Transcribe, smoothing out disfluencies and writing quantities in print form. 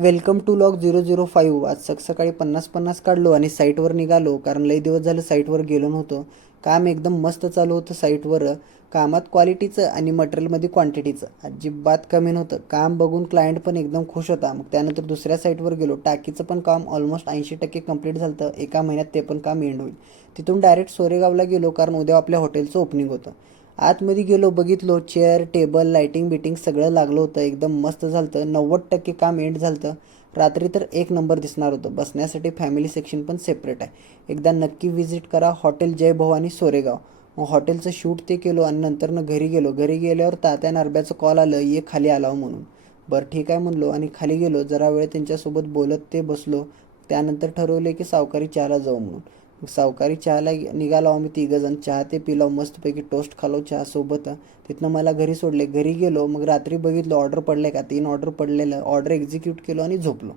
Welcome to log 005. आज सकाळी 50-50 काढलो आणि साईटवर निघालो, कारण लई दिवस झालं साईटवर गेलो नव्हतो. काम एकदम मस्त चालू होतं साईटवर. कामात क्वालिटीचं आणि मटेरियलमध्ये क्वांटिटीचं अजिबात कमी नव्हतं. काम बघून क्लायंट पण एकदम खुश होता. मग त्यानंतर दुसऱ्या साईटवर गेलो. टाकीचं पण काम ऑलमोस्ट 80% कंप्लीट झालं होतं. एका महिन्यात ते पण काम एंड होईल. तिथून डायरेक्ट सोरेगावला गेलो, कारण उद्या आपल्या हॉटेलचं ओपनिंग होतं. आतमध्ये गेलो, बघितलो चेअर टेबल लाईटिंग बिटिंग सगळं लागलं होतं. एकदम मस्त झालं होतं. 90% काम एंड झालं होतं. रात्री तर एक नंबर दिसणार होतं. बसण्यासाठी फॅमिली सेक्शन पण सेपरेट आहे. एकदा नक्की व्हिजिट करा हॉटेल जय भवानी सोरेगाव. मग हॉटेलचं शूट ते केलो आणि नंतर घरी गेलो. घरी गेल्यावर तात्या नरब्याचं कॉल आलं, ये खाली आलाव म्हणून. बरं ठीक आहे म्हणलो आणि खाली गेलो. जरा वेळ त्यांच्यासोबत बोलत ते बसलो. त्यानंतर ठरवले की सावकारी चहाला जाऊ म्हणून. मग सावकारी चहाला निघालो आम्ही तिघंजण. चहा ते पिलो, मस्तपैकी टोस्ट खालो चहासोबत. तिथनं मला घरी सोडले. घरी गेलो. मग रात्री बघितलं ऑर्डर पडले का, 3 ऑर्डर पडलेलं. ऑर्डर एक्झिक्यूट केलो आणि झोपलो.